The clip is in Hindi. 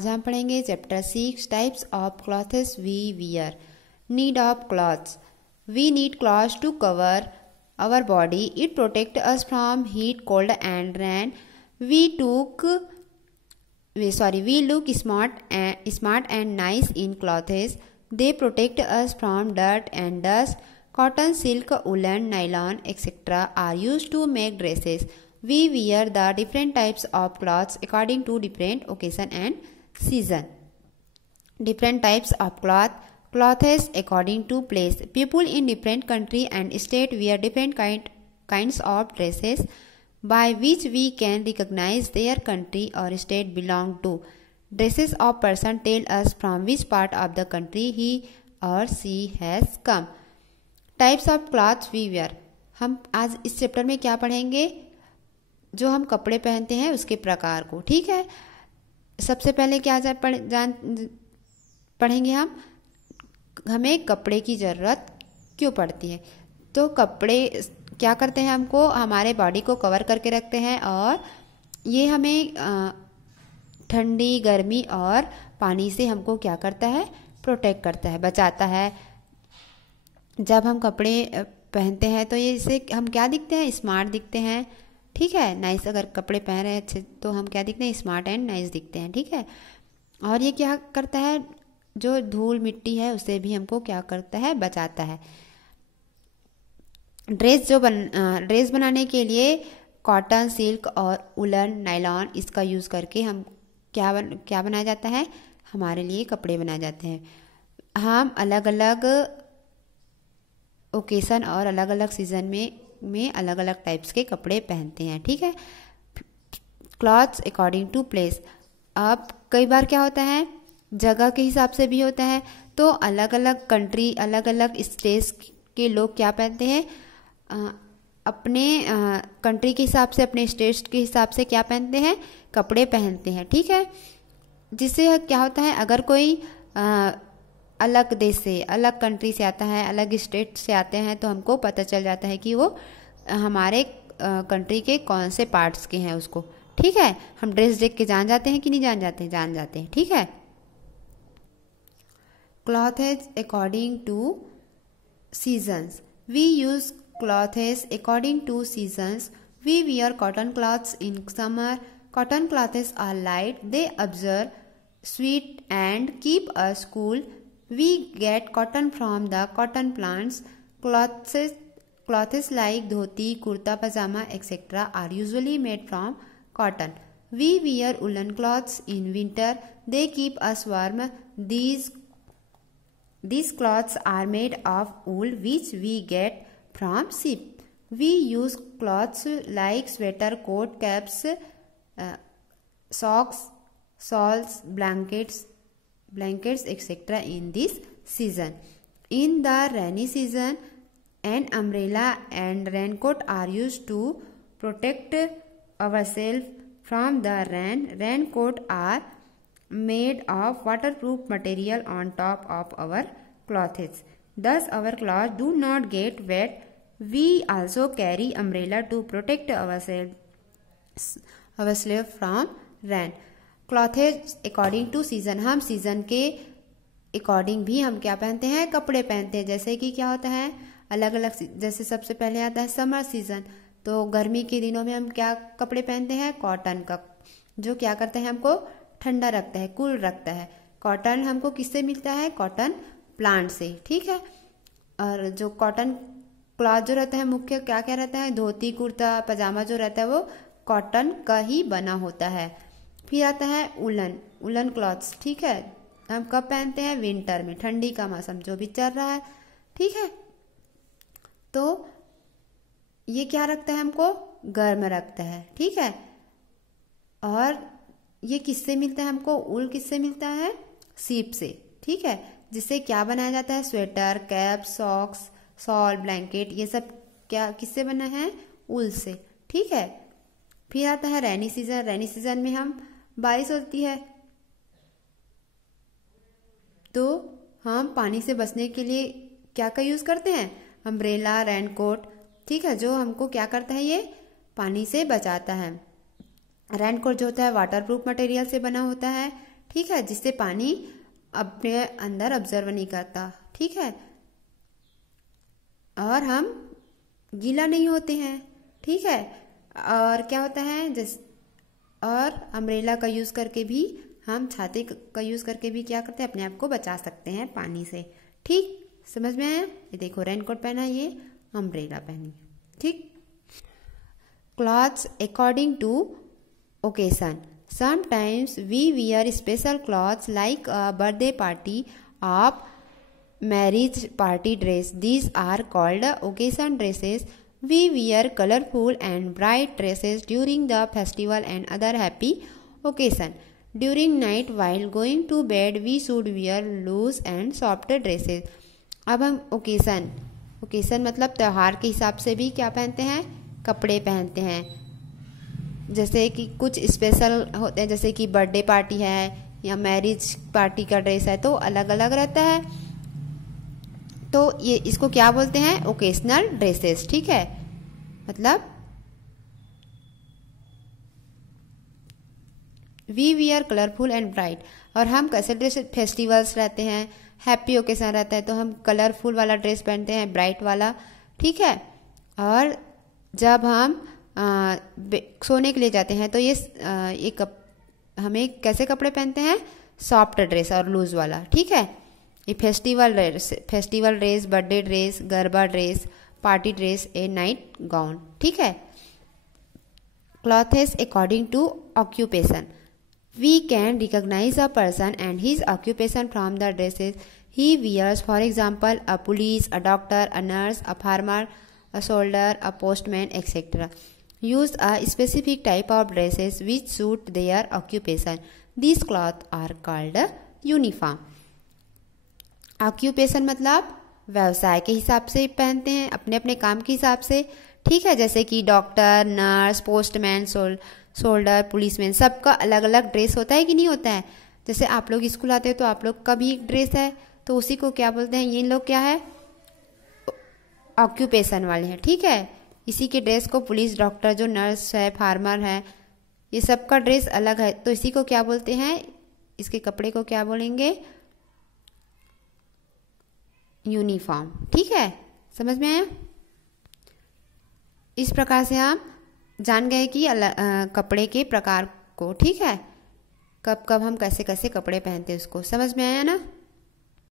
आज हम पढ़ेंगे chapter 6 types of clothes we wear. Need of clothes. We need clothes to cover our body. It protect us from heat, cold and rain. We look smart and nice in clothes. They protect us from dirt and dust. Cotton, silk, woolen, nylon, etc. are used to make dresses. We wear the different types of clothes according to different occasion and season. Different types of clothes according to place. People in different country and state wear different kinds of dresses by which we can recognize their country or state belong to. Dresses of person tell us from which part of the country he or she has come. Types of clothes we wear. हम आज इस चैप्टर में क्या पढ़ेंगे? जो हम कपड़े पहनते हैं उसके प्रकार को। ठीक है, सबसे पहले क्या पढ़ेंगे हम? हमें कपड़े की ज़रूरत क्यों पड़ती है। तो कपड़े क्या करते हैं, हमको हमारे बॉडी को कवर करके रखते हैं और ये हमें ठंडी, गर्मी और पानी से हमको क्या करता है, प्रोटेक्ट करता है, बचाता है। जब हम कपड़े पहनते हैं तो ये इससे हम क्या दिखते हैं, स्मार्ट दिखते हैं। ठीक है, नाइस। अगर कपड़े पहन रहे हैं अच्छे तो हम क्या दिखते हैं, स्मार्ट एंड नाइस दिखते हैं। ठीक है, और ये क्या करता है, जो धूल मिट्टी है उससे भी हमको क्या करता है, बचाता है। ड्रेस बनाने के लिए कॉटन, सिल्क और वुलन, नायलॉन इसका यूज़ करके हम क्या बनाया जाता है, हमारे लिए कपड़े बनाए जाते हैं। हम अलग अलग ओकेशन और अलग अलग सीजन में अलग अलग टाइप्स के कपड़े पहनते हैं। ठीक है, क्लॉथ्स अकॉर्डिंग टू प्लेस। अब कई बार क्या होता है, जगह के हिसाब से भी होता है। तो अलग अलग कंट्री, अलग अलग स्टेट्स के लोग क्या पहनते हैं, अपने कंट्री के हिसाब से, अपने स्टेट्स के हिसाब से क्या पहनते हैं, कपड़े पहनते हैं। ठीक है, जिससे क्या होता है, अगर कोई अलग देश से, अलग कंट्री से आता है, अलग स्टेट से आते हैं तो हमको पता चल जाता है कि वो हमारे कंट्री के कौन से पार्ट्स के हैं उसको। ठीक है, हम ड्रेस देख के जान जाते हैं कि नहीं जान जाते हैं, जान जाते हैं। ठीक है, clothes according to seasons. We use clothes according to seasons. We wear cotton clothes in summer. Cotton clothes are light. They absorb sweat and keep us cool. We get cotton from the cotton plants. Clothes like dhoti, kurta, pajama, etc. are usually made from cotton. We wear woolen clothes in winter. They keep us warm. These cloths are made of wool which we get from sheep. We use cloths like sweater, coat, caps, socks, shawls, blankets, etc. in this season. In the rainy season, an umbrella and raincoat are used to protect ourselves from the rain. Raincoat are made of waterproof material on top of our clothes. Thus our clothes do not get wet. We also carry umbrella to protect ourselves from rain. Clothes according to season. हम सीजन के अकॉर्डिंग भी हम क्या पहनते हैं, कपड़े पहनते हैं। जैसे कि क्या होता है, अलग अलग, जैसे सबसे पहले आता है समर सीजन। तो गर्मी के दिनों में हम क्या कपड़े पहनते हैं, कॉटन का, जो क्या करता है, हमको ठंडा रखता है, कूल रखता है। कॉटन हमको किससे मिलता है, कॉटन प्लांट से। ठीक है, और जो कॉटन क्लॉथ जो रहता है, मुख्य क्या क्या रहता है, धोती, कुर्ता, पजामा जो रहता है वो कॉटन का ही बना होता है। फिर आता है वुलन क्लॉथ्स। ठीक है, हम कब पहनते हैं, विंटर में, ठंडी का मौसम जो भी चल रहा है। ठीक है, तो ये क्या रखता है, हमको गर्म रखता है। ठीक है, और ये किससे मिलता है, हमको ऊल किससे मिलता है, सीप से। ठीक है, जिससे क्या बनाया जाता है, sweater, cap, socks, shawl, blanket, ये सब क्या किससे बना है, ऊल से। ठीक है, फिर आता है रेनी सीजन। रेनी सीजन में हम बारिश होती है तो हम पानी से बचने के लिए क्या का यूज करते हैं, अम्ब्रेला, रेनकोट। ठीक है, जो हमको क्या करता है, ये पानी से बचाता है। रेनकोट जो होता है वाटरप्रूफ मटेरियल से बना होता है। ठीक है, जिससे पानी अपने अंदर ऑब्जर्व नहीं करता, ठीक है, और हम गीला नहीं होते हैं, ठीक है। और क्या होता है और अम्ब्रेला का यूज़ करके भी हम छाते का यूज़ करके भी क्या करते हैं, अपने आप को बचा सकते हैं पानी से, ठीक। समझ में आया? ये देखो रेनकोट पहना, ये अम्ब्रेला पहनी, ठीक। Clothes according to occasion, sometimes we wear special clothes like a birthday party of marriage party dress. These are called occasion dresses. We wear colorful and bright dresses during the festival and other happy occasion. During night while going to bed we should wear loose and soft dresses. अब हम ओकेशन मतलब त्यौहार के हिसाब से भी क्या पहनते हैं, कपड़े पहनते हैं। जैसे कि कुछ स्पेशल होते हैं, जैसे कि बर्थडे पार्टी है या मैरिज पार्टी का ड्रेस है, तो अलग अलग रहता है। तो ये इसको क्या बोलते हैं, ओकेशनल ड्रेसेस, ठीक है। मतलब we wear colourful and bright, और हम कैसे ड्रेस, फेस्टिवल्स रहते हैं, हैप्पी ओकेशन रहता है तो हम कलरफुल वाला ड्रेस पहनते हैं, ब्राइट वाला, ठीक है। और जब हम सोने के लिए जाते हैं तो ये हमें कैसे कपड़े पहनते हैं, सॉफ्ट ड्रेस और लूज वाला, ठीक है। ये festival dress, birthday dress, garba dress, party dress, a night gown, ठीक है। Clothes according to occupation, we can recognise a person and his occupation from the dresses he wears, for example a police, a doctor, a nurse, a farmer, a soldier, a postman, etcetera. Use a specific type of dresses which suit their occupation, this cloth are called uniform. Occupation मतलब व्यवसाय के हिसाब से पहनते हैं, अपने अपने काम के हिसाब से, ठीक है। जैसे कि doctor, nurse, postman, soldier, policeman, सबका अलग अलग ड्रेस होता है कि नहीं होता है। जैसे आप लोग स्कूल आते हो तो आप लोग का भी ड्रेस है, तो उसी को क्या बोलते हैं, ये लोग क्या है, ऑक्यूपेशन वाले हैं, ठीक है। इसी के ड्रेस को पुलिस, डॉक्टर, जो नर्स है, फार्मर है, ये सबका ड्रेस अलग है, तो इसी को क्या बोलते हैं, इसके कपड़े को क्या बोलेंगे, यूनिफॉर्म, ठीक है। समझ में आया? इस प्रकार से हम जान गए कि कपड़े के प्रकार को, ठीक है, कब कब हम कैसे कैसे कपड़े पहनते हैं, उसको समझ में आया ना।